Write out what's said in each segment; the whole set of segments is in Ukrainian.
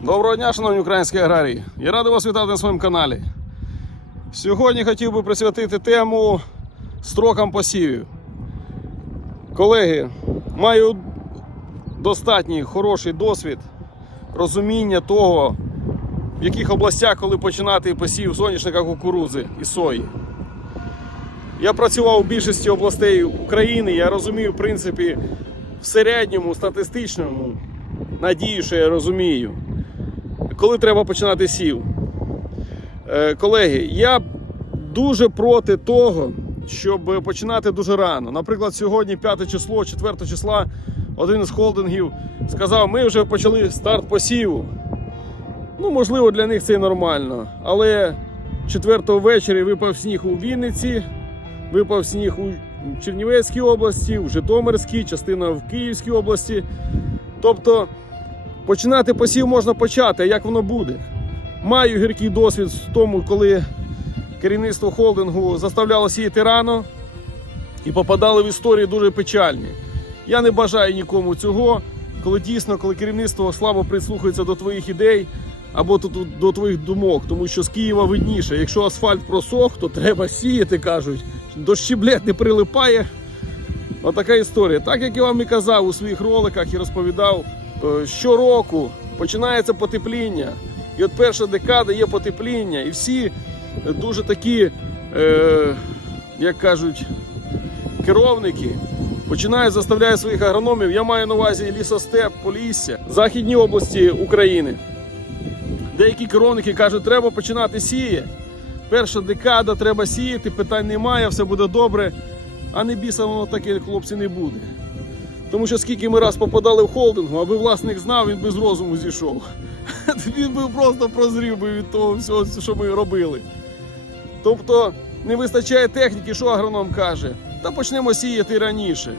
Доброго дня, шановні українські аграрії. Я радий вас вітати на своєму каналі. Сьогодні хотів би присвятити тему строкам посівів. Колеги, маю достатній хороший досвід розуміння того, в яких областях, коли починати посів соняшника кукурудзи і сої. Я працював у більшості областей України, я розумію, в принципі, в середньому статистичному, надію, що я розумію, коли треба починати сів. Е, Колеги, я дуже проти того, щоб починати дуже рано. Наприклад, сьогодні 5 число, 4 числа, один із холдингів сказав, ми вже почали старт посіву. Ну, можливо, для них це і нормально. Але 4 ввечері випав сніг у Вінниці, випав сніг у Чернівецькій області, в Житомирській, частина в Київській області. Тобто починати посів можна почати, а як воно буде. Маю гіркий досвід в тому, коли керівництво холдингу заставляло сіяти рано і попадали в історії дуже печальні. Я не бажаю нікому цього, коли дійсно, коли керівництво слабо прислухається до твоїх ідей або до, твоїх думок, тому що з Києва видніше. Якщо асфальт просох, то треба сіяти, кажуть. До щеблет не прилипає. Отака історія. Так як я вам і казав у своїх роликах і розповідав, щороку починається потепління. І от перша декада є потепління, і всі дуже такі, е, як кажуть, керовники починають заставляти своїх агрономів. Я маю на увазі лісостеп, полісся, західні області України. Деякі керівники кажуть, треба починати сіяти. Перша декада треба сіяти, питань немає, все буде добре. А не біса воно таке, хлопці, не буде. Тому що скільки ми раз попадали в холдингу, аби власник знав, він би з розуму зійшов. Він би просто прозрів би від того всього, що ми робили. Тобто не вистачає техніки, що агроном каже? Та почнемо сіяти раніше.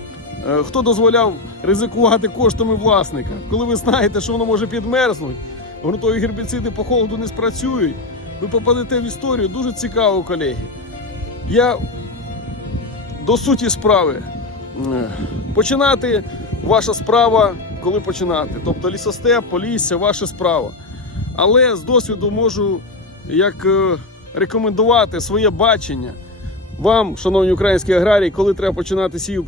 Е, Хто дозволяв ризикувати коштами власника? Коли ви знаєте, що воно може підмерзнути, ґрунтові гербіциди по холоду не спрацюють, ви попадете в історію дуже цікаво, колеги. Я до суті справи. Починати ваша справа, коли починати. Тобто лісостеп, полісся, ваша справа. Але з досвіду можу як е, рекомендувати своє бачення вам, шановні українські аграрії, коли треба починати сів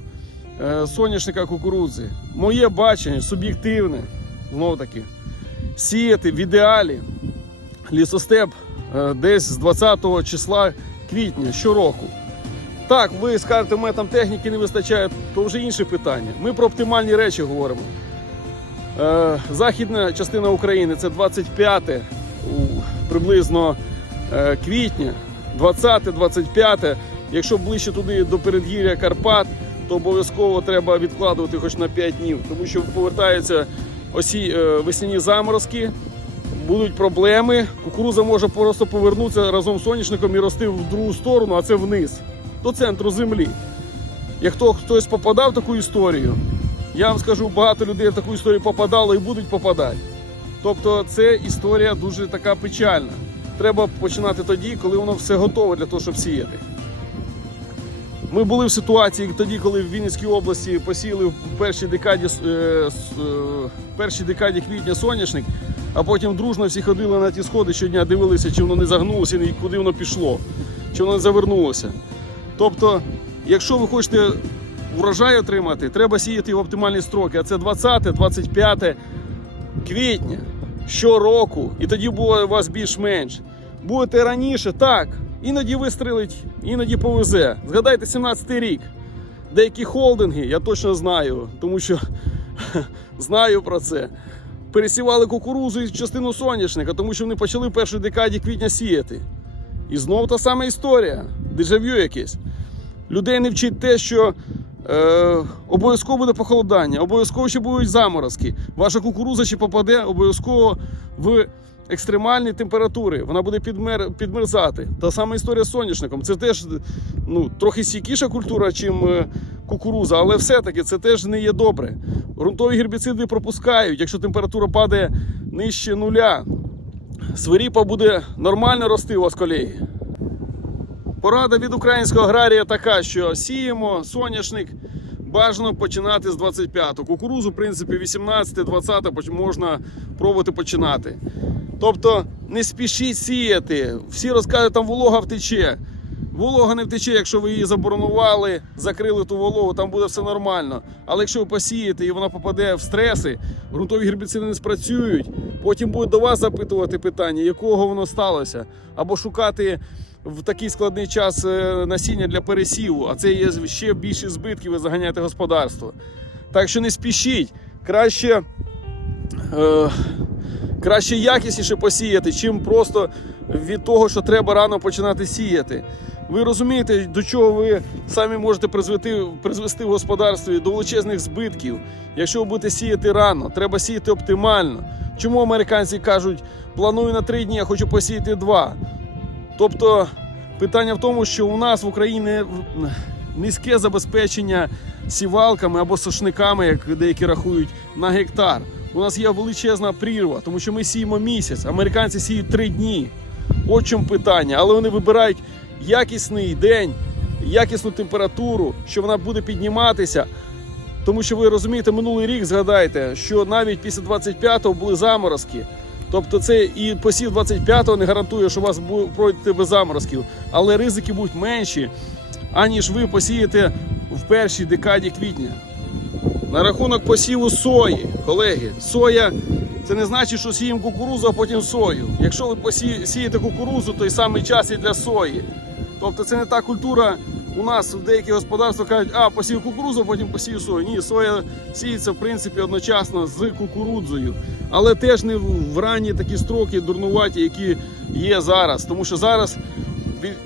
е, соняшника кукурудзи. Моє бачення суб'єктивне, знову таки, сіяти в ідеалі лісостеп е, десь з 20 числа квітня щороку. Так, ви скажете, мене там техніки не вистачає, то вже інше питання. Ми про оптимальні речі говоримо. Е, західна частина України це 25 у, приблизно е, квітня, 20-25. Якщо ближче туди до передгір'я Карпат, то обов'язково треба відкладувати хоч на 5 днів, тому що повертаються осі, е, весняні заморозки, будуть проблеми. Кукуруза може просто повернутися разом з соняшником і рости в другу сторону, а це вниз, до центру землі. Як хто, хтось попадав в таку історію, я вам скажу, багато людей в таку історію попадало і будуть попадати. Тобто це історія дуже така печальна. Треба починати тоді, коли воно все готове для того, щоб сіяти. Ми були в ситуації тоді, коли в Вінницькій області посіяли в першій декаді, е, е, першій декаді квітня соняшник, а потім дружно всі ходили на ті сходи щодня, дивилися, чи воно не загнулося і куди воно пішло, чи воно не завернулося. Тобто, якщо ви хочете врожай отримати, треба сіяти в оптимальні строки, а це 20-25 квітня щороку, і тоді буде у вас більш-менш. Будете раніше, так, іноді вистрелить, іноді повезе. Згадайте 17-й рік. Деякі холдинги, я точно знаю, тому що знаю про це. Пересівали кукурузу і частину соняшника, тому що вони почали в першій декаді квітня сіяти. І знову та сама історія, дежавю якесь. Людей не вчить те, що е, обов'язково буде похолодання, обов'язково ще будуть заморозки. Ваша кукуруза ще попаде обов'язково в екстремальні температури. Вона буде підмер, підмерзати. Та сама історія з соняшником. Це теж ну, трохи стійкіша культура, чим е, кукуруза, але все-таки це теж не є добре. Грунтові гербіциди пропускають, якщо температура падає нижче нуля. Свиріпа буде нормально рости у вас, колеги. Порада від українського аграрія така, що сіємо соняшник бажано починати з 25-го. Кукурузу, в принципі, 18-20 можна пробувати починати. Тобто не спішіть сіяти. Всі розказують, там волога втече. Волога не втече, якщо ви її заборонували, закрили ту вологу, там буде все нормально. Але якщо ви посієте і вона попаде в стреси, ґрунтові гербіциди не спрацюють, потім будуть до вас запитувати питання, якого воно сталося, або шукати в такий складний час е, насіння для пересіву, а це є ще більші збитки, ви заганяєте господарство. Так що не спішіть, краще. Е, краще якісніше посіяти, чим просто від того, що треба рано починати сіяти. Ви розумієте, до чого ви самі можете призвести, призвести в господарстві до величезних збитків, якщо ви будете сіяти рано, треба сіяти оптимально. Чому американці кажуть, планую на три дні, а хочу посіяти два? Тобто питання в тому, що у нас в Україні низьке забезпечення сівалками або сошниками, як деякі рахують, на гектар. У нас є величезна прірва, тому що ми сіємо місяць, американці сіють три дні. От чому питання. Але вони вибирають якісний день, якісну температуру, що вона буде підніматися. Тому що ви розумієте, минулий рік згадайте, що навіть після 25-го були заморозки. Тобто це і посів 25-го не гарантує, що у вас пройдете без заморозків, але ризики будуть менші, аніж ви посієте в першій декаді квітня. На рахунок посіву сої, колеги, соя це не значить, що сіємо кукурузу, а потім сою. Якщо ви посі- сієте кукурузу, то й самий час і для сої. Тобто це не та культура. У нас деякі господарства кажуть, а посів кукурузу, потім посію сою. Ні, соя сіється в принципі одночасно з кукурудзою, але теж не в ранні такі строки дурнуваті, які є зараз. Тому що зараз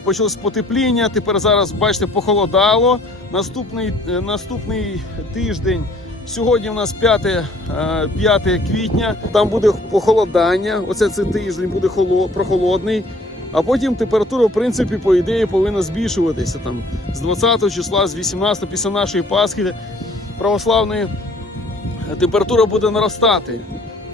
почалось потепління, тепер зараз, бачите, похолодало. Наступний, е, наступний тиждень. Сьогодні у нас 5, е, 5 квітня. Там буде похолодання. Оце цей тиждень буде холо- прохолодний. А потім температура, в принципі, по ідеї, повинна збільшуватися. Там з 20 числа, з 18 після нашої Пасхи православної температура буде наростати.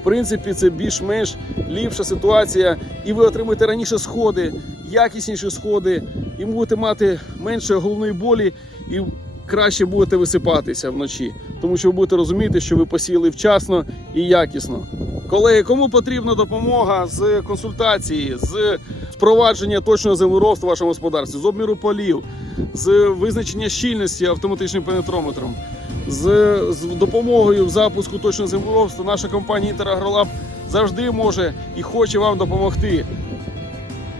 В принципі, це більш-менш ліпша ситуація, і ви отримаєте раніше сходи, якісніші сходи, і будете мати менше головної болі і краще будете висипатися вночі, тому що ви будете розуміти, що ви посіяли вчасно і якісно. Колеги, кому потрібна допомога з консультації, з впровадження точного землеробства в вашому господарстві, з обміру полів, з визначення щільності автоматичним пенетрометром, з, з допомогою в запуску точного землеробства, наша компанія Інтерагролаб завжди може і хоче вам допомогти.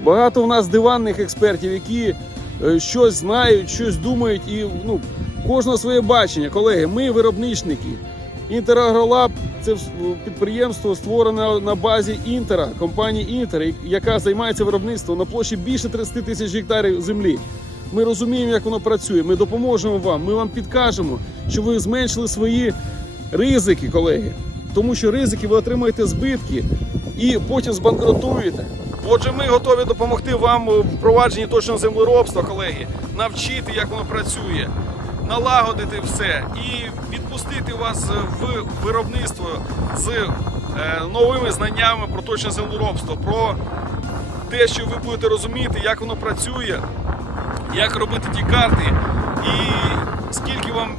Багато в нас диванних експертів, які е, щось знають, щось думають, і ну, кожного своє бачення. Колеги, ми виробничники. Інтерагролаб це підприємство створене на базі Інтера, компанії Інтер, яка займається виробництвом на площі більше 30 тисяч гектарів землі. Ми розуміємо, як воно працює. Ми допоможемо вам. Ми вам підкажемо, щоб ви зменшили свої ризики, колеги. Тому що ризики ви отримаєте збитки і потім збанкрутуєте. Отже, ми готові допомогти вам у впровадженні точного землеробства, колеги, навчити, як воно працює, налагодити все і відпустити вас в виробництво з е, новими знаннями про точне землеробство, про те, що ви будете розуміти, як воно працює, як робити ті карти, і скільки вам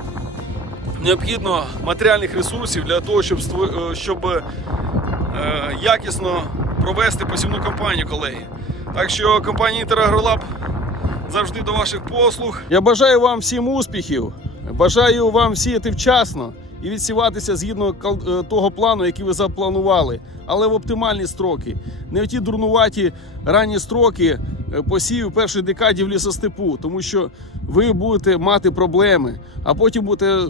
необхідно матеріальних ресурсів для того, щоб е, щоб е, якісно провести посівну кампанію, колеги. Так що компанія Інтерагролаб завжди до ваших послуг. Я бажаю вам всім успіхів. Бажаю вам сіяти вчасно і відсіватися згідно е, того плану, який ви запланували, але в оптимальні строки. Не в ті дурнуваті ранні строки е, посівів першої декаді в лісостепу, тому що ви будете мати проблеми, а потім будете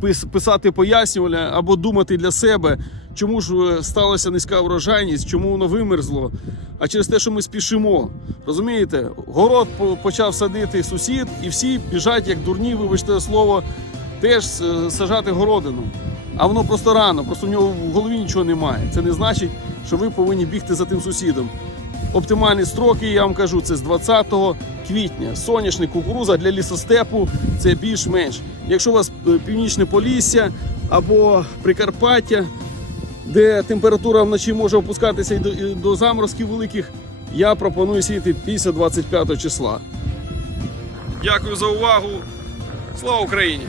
пис- писати пояснювання або думати для себе, чому ж е, сталася низька врожайність, чому воно вимерзло. А через те, що ми спішимо. Розумієте, город почав садити сусід, і всі біжать, як дурні, вибачте слово, теж е, сажати городину. А воно просто рано, просто в нього в голові нічого немає. Це не значить, що ви повинні бігти за тим сусідом. Оптимальні строки, я вам кажу, це з 20 квітня. Соняшник кукуруза для лісостепу це більш-менш. Якщо у вас е, північне Полісся або Прикарпаття, де температура вночі може опускатися і до, і до заморозків великих, я пропоную сіяти після 25 числа. Дякую за увагу. Слава Україні!